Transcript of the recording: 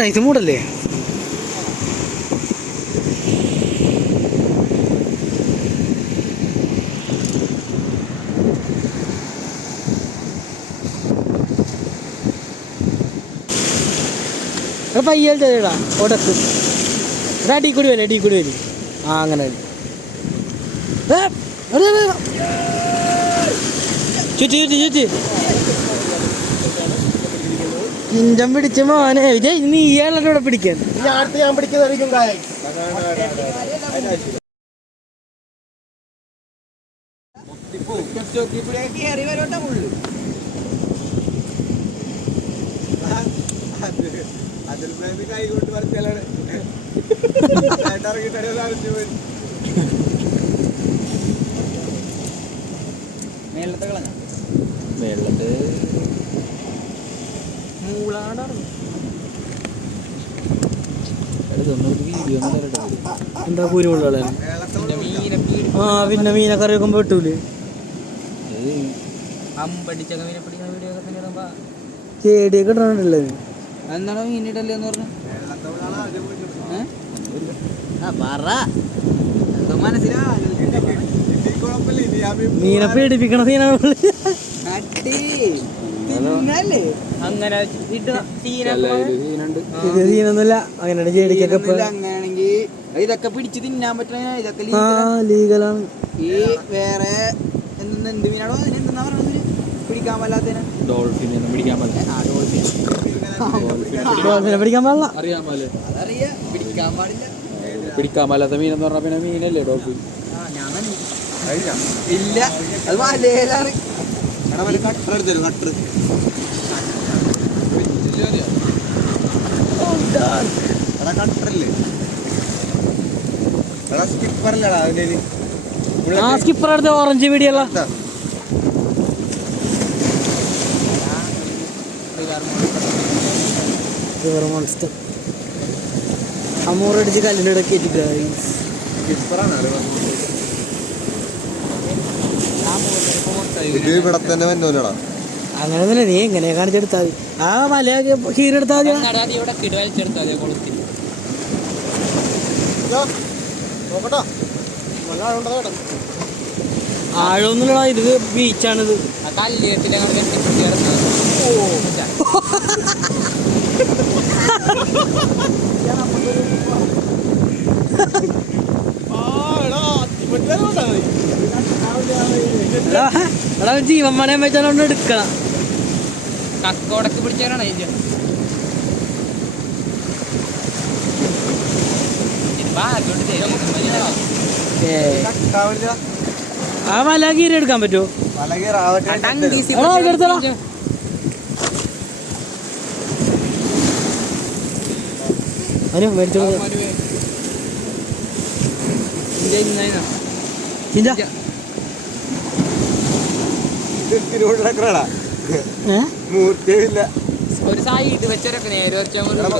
Nice മൂടല്ലേ? പയ്യൽ ചെയ്യടാ ഒടക്ക് എടാ അടി കൂടി വരും അടി കൂടി വരും. ആ അങ്ങനെ വരും. ചുറ്റി ചുറ്റി ചുറ്റി. ഇഞ്ചം പിടിച്ച മോനെ. വിജയ് നീ ഇയാളുടെ ഇവിടെ പിടിക്കാൻ. അടുത്ത് ഞാൻ പിടിക്കുന്നതായിരിക്കും കായ അതിൽ കൈ കൊണ്ട് മേളത്തെ കളഞ്ഞ. എന്താ പീടി ആ പിന്നെ മീനെ കറി വെക്കുമ്പോ കിട്ടൂലേ ചേടിയൊക്കെ ഇടണുണ്ടല്ലേ എന്താണ് മീനിടല്ലേ എന്ന് പറഞ്ഞു? ആ പറ. എന്തോ മനസ്സിലാ? മീനെ പേടിപ്പിക്കണ സീനാണ് അങ്ങനെ ഇത് സീനൊന്നുമില്ല അങ്ങനെ അങ്ങനെയാണെങ്കിൽ ഇതൊക്കെ പിടിച്ച് തിന്നാൻ പറ്റണ ഇതൊക്കെ ആ ലീഗലാണ് ഈ വേറെ എന്തെന്ന് എന്ത് മീനാണോ? അതിന് പറയണത് പിടിക്കാൻ പറ്റാത്തതിന് ഡോൾഫിനൊന്നും പിടിക്കാൻ പറ്റില്ല ആ ഡോൾഫിൻ ഡോൾഫിനെ. പിടിക്കാൻ പാടില്ല. അതറിയാ പിടിക്കാൻ പാടില്ല. പിടിക്കാൻ മീനെന്ന് പറഞ്ഞാൽ പിന്നെ മീനല്ലേ ഡോൾഫിൻ? ഇല്ല അത് മലയിലാണ് കട്ടർ എടുത്തരും കട്ടർ എടാ കട്ടറില്ലേ എടാ സ്കിപ്പറല്ലടാ അതിന് ആ സ്കിപ്പർ അടുത്ത് ഓറഞ്ച് വീടിയല്ല മോൺസ്റ്റർ അമ്മൂറടിച്ച് കല്ലിന്റെ ഇടയ്ക്ക് കയറ്റിക്കുക സ്കിപ്പറാണ് ഇത് ഇവിടെ തന്നെ വന്നോലടാ അങ്ങനെ തന്നെ നീ എങ്ങനെ കാണിച്ചെടുത്താൽ മതി. ആ മലയൊക്കെ ഹീരെടുത്താൽ മതി. ആഴമൊന്നുമില്ലടാ ഇത് ബീച്ചാണിത്. ആ എടാ ജീവൻ മണയം വെച്ചാലോണ്ട് എടുക്കണം. കക്കോടക്ക് പിടിച്ചാലാണ് ഏ. ആ വല കീര എടുക്കാൻ പറ്റുമോ അനു മേടിച്ചു. ചിന്ത തിരുവണ്ണക്കറാടാ ഏ? മൂർത്തിയില്ല ഒരു സൈഡ് വെച്ചൊരൊക്കെ നേരെ വരുമ്പോ